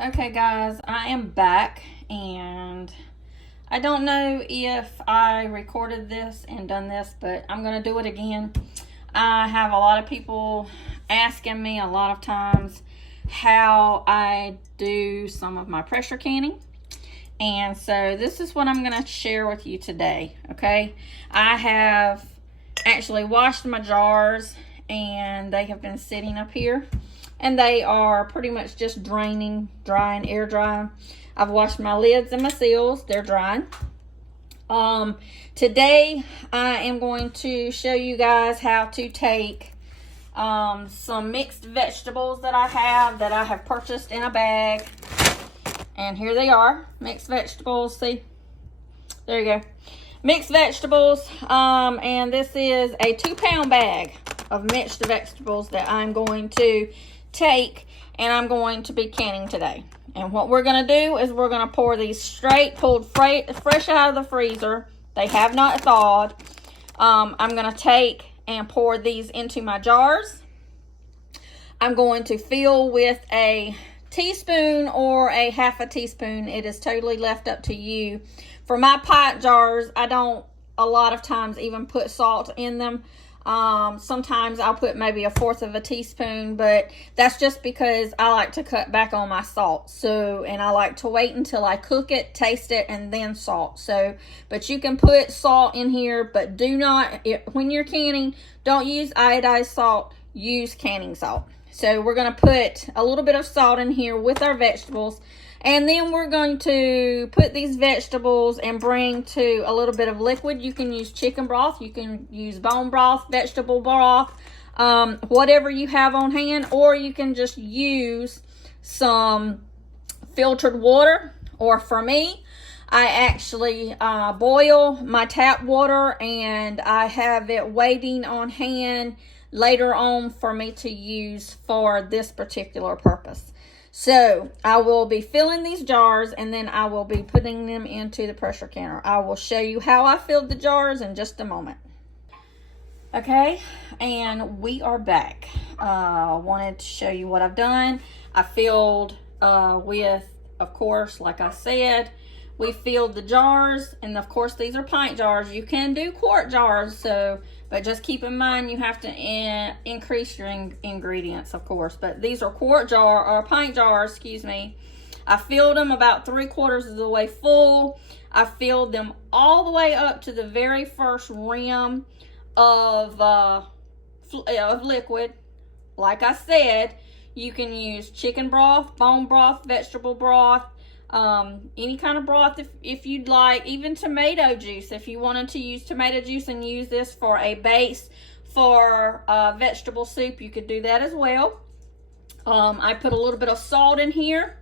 Okay, guys, I am back, and I don't know if I recorded this and done this, but I'm going to do it again. I have a lot of people asking me a lot of times how I do some of my pressure canning. And so this is what I'm going to share with you today, okay? I have actually washed my jars, and they have been sitting up here. And they are pretty much just drying, air drying. I've washed my lids and my seals. They're drying. Today, I am going to show you guys how to take some mixed vegetables that I have purchased in a bag. And here they are, mixed vegetables. See? There you go. Mixed vegetables. And this is a 2-pound bag of mixed vegetables that I'm going to take, and I'm going to be canning today. And what we're going to do is we're going to pour these straight, pulled fresh out of the freezer. They have not thawed. I'm going to take and pour these into my jars. I'm going to fill with a teaspoon or a half a teaspoon. It is totally left up to you. For my pint jars, I don't a lot of times even put salt in them. Sometimes I'll put maybe 1/4 of a teaspoon, but that's just because I like to cut back on my salt. And I like to wait until I cook it, taste it, and then salt. But you can put salt in here, but do not, when you're canning, don't use iodized salt, use canning salt. So we're going to put a little bit of salt in here with our vegetables. And then we're going to put these vegetables and bring to a little bit of liquid. You can use chicken broth. You can use bone broth, vegetable broth, whatever you have on hand. Or you can just use some filtered water. Or for me, I actually boil my tap water, and I have it waiting on hand later on for me to use for this particular purpose. So I will be filling these jars, and then I will be putting them into the pressure canner. I will show you how I filled the jars in just a moment. Okay, and we are back. I wanted to show you what I've done. I filled with, of course, like I said, we filled the jars, and of course these are pint jars. You can do quart jars, but just keep in mind you have to increase your ingredients, of course. But these are pint jars, excuse me. I filled them about 3/4 of the way full. I filled them all the way up to the very first rim of liquid. Like I said, you can use chicken broth, bone broth, vegetable broth, any kind of broth if you'd like, even tomato juice. If you wanted to use tomato juice and use this for a base for vegetable soup, you could do that as well. I put a little bit of salt in here,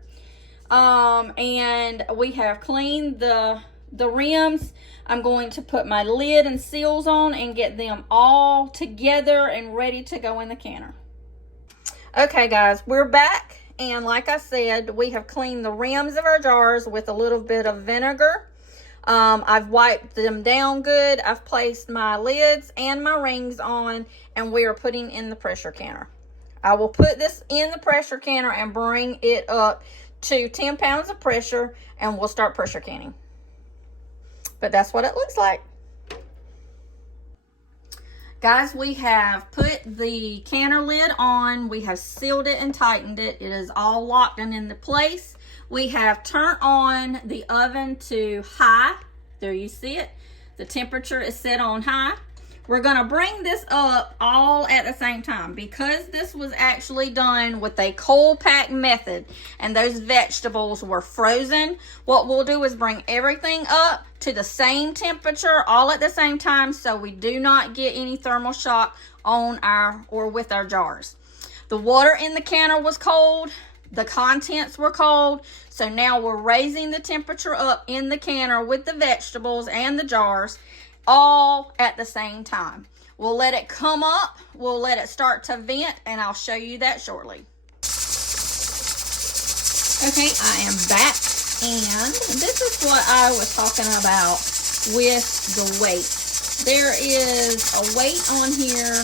and we have cleaned the rims. I'm going to put my lid and seals on and get them all together and ready to go in the canner. Okay, guys, we're back. And like I said, we have cleaned the rims of our jars with a little bit of vinegar. I've wiped them down good. I've placed my lids and my rings on, and we are putting in the pressure canner. I will put this in the pressure canner and bring it up to 10 pounds of pressure, and we'll start pressure canning. But that's what it looks like. Guys, we have put the canner lid on. We have sealed it and tightened it. It is all locked and into place. We have turned on the oven to high. There you see it. The temperature is set on high. We're going to bring this up all at the same time because this was actually done with a cold pack method and those vegetables were frozen. What we'll do is bring everything up to the same temperature all at the same time so we do not get any thermal shock on with our jars. The water in the canner was cold. The contents were cold. So now we're raising the temperature up in the canner with the vegetables and the jars all at the same time. We'll let it come up. We'll let it start to vent, and I'll show you that shortly. Okay, I am back, and this is what I was talking about with the weight. there is a weight on here.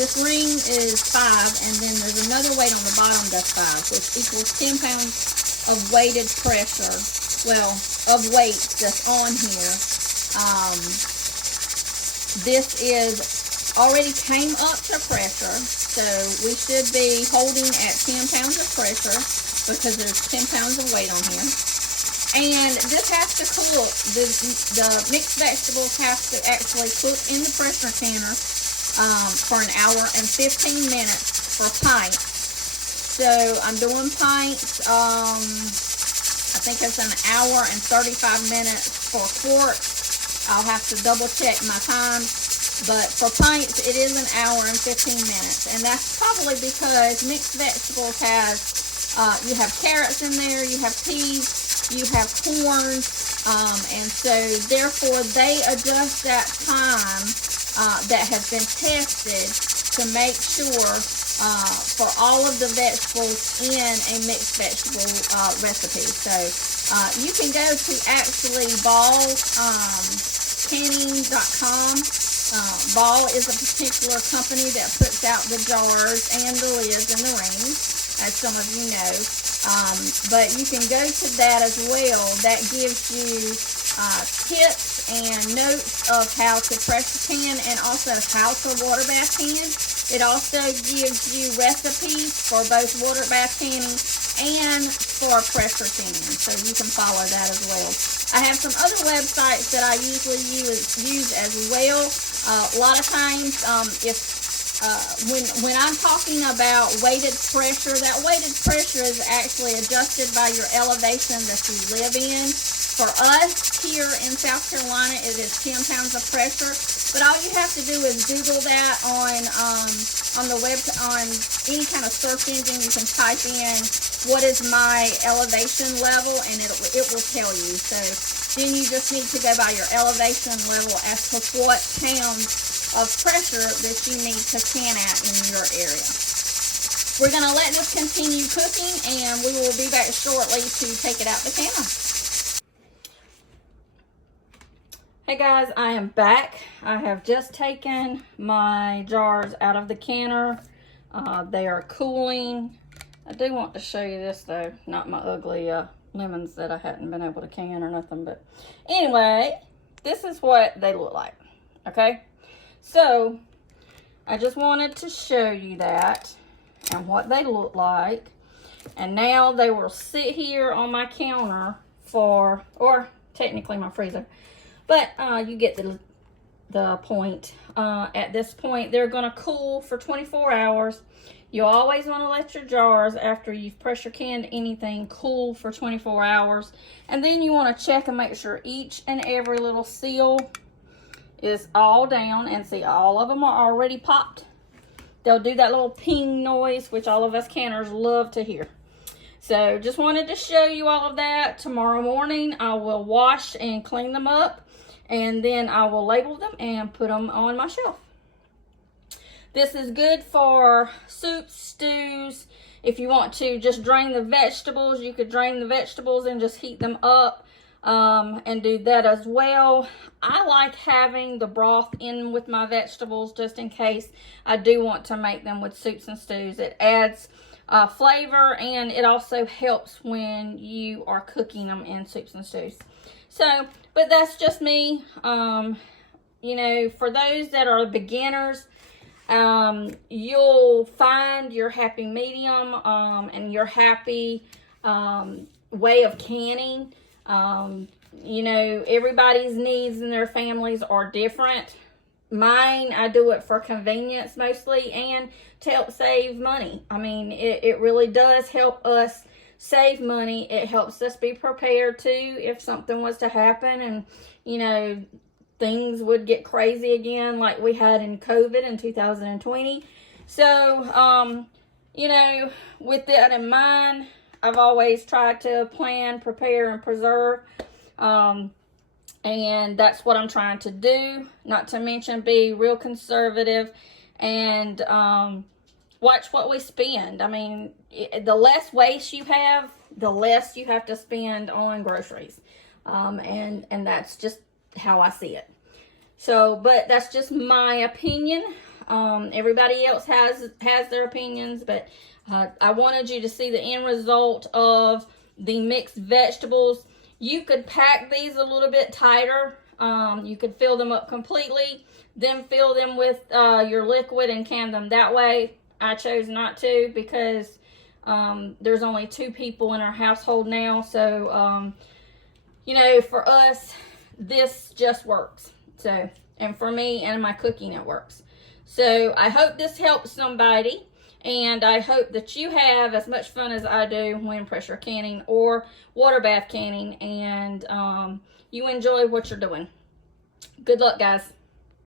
This ring is 5, and then there's another weight on the bottom that's 5, which equals 10 pounds of weighted pressure. Well, of weight that's on here. This is already came up to pressure, so we should be holding at 10 pounds of pressure because there's 10 pounds of weight on here. And this has to cook. The mixed vegetables have to actually cook in the pressure canner for an hour and 15 minutes for pints. So I'm doing pints. I think it's an hour and 35 minutes for quarts. I'll have to double check my time. But for pints, it is an hour and 15 minutes. And that's probably because mixed vegetables has, you have carrots in there, you have peas, you have corn, and so therefore they adjust that time that has been tested to make sure for all of the vegetables in a mixed vegetable recipe. So you can go to actually ballcanning.com. Ball is a particular company that puts out the jars and the lids and the rings, as some of you know. But you can go to that as well. That gives you tips and notes of how to pressure can and also how to water bath can. It also gives you recipes for both water bath canning and for pressure canning, so you can follow that as well. I have some other websites that I usually use as well. A lot of times, when I'm talking about weighted pressure, that weighted pressure is actually adjusted by your elevation that you live in. For us here in South Carolina, it is 10 pounds of pressure. But all you have to do is Google that on the web, on any kind of search engine. You can type in what is my elevation level, and it will tell you. So then you just need to go by your elevation level as to what pounds of pressure that you need to can at in your area. We're going to let this continue cooking, and we will be back shortly to take it out the canner. Hey guys, I am back. I have just taken my jars out of the canner. They are cooling. I do want to show you this though, not my ugly lemons that I hadn't been able to can or nothing. But anyway, this is what they look like. Okay, so I just wanted to show you that and what they look like. And now they will sit here on my counter for, or technically my freezer. But you get the point. At this point, they're going to cool for 24 hours. You always want to let your jars, after you've pressure canned anything, cool for 24 hours. And then you want to check and make sure each and every little seal is all down. And see, all of them are already popped. They'll do that little ping noise, which all of us canners love to hear. So just wanted to show you all of that. Tomorrow morning, I will wash and clean them up. And then I will label them and put them on my shelf. This is good for soups, stews. If you want to just drain the vegetables, you could drain the vegetables and just heat them up and do that as well. I like having the broth in with my vegetables just in case I do want to make them with soups and stews. It adds flavor, and it also helps when you are cooking them in soups and stews. So, but that's just me. You know, for those that are beginners, you'll find your happy medium and your happy way of canning. You know, everybody's needs in their families are different. Mine, I do it for convenience mostly and to help save money. I mean, it really does help us save money. It helps us be prepared too if something was to happen and, you know, things would get crazy again like we had in COVID in 2020. So, you know, with that in mind, I've always tried to plan, prepare, and preserve. And that's what I'm trying to do. Not to mention be real conservative and watch what we spend. I mean, the less waste you have, the less you have to spend on groceries. And that's just how I see it. So, but that's just my opinion. Everybody else has their opinions, but I wanted you to see the end result of the mixed vegetables. You could pack these a little bit tighter. You could fill them up completely, then fill them with your liquid and can them that way. I chose not to because there's only 2 people in our household now. So, you know, for us, this just works. So, and for me and my cooking, it works. So I hope this helps somebody, and I hope that you have as much fun as I do when pressure canning or water bath canning, and you enjoy what you're doing. Good luck, guys.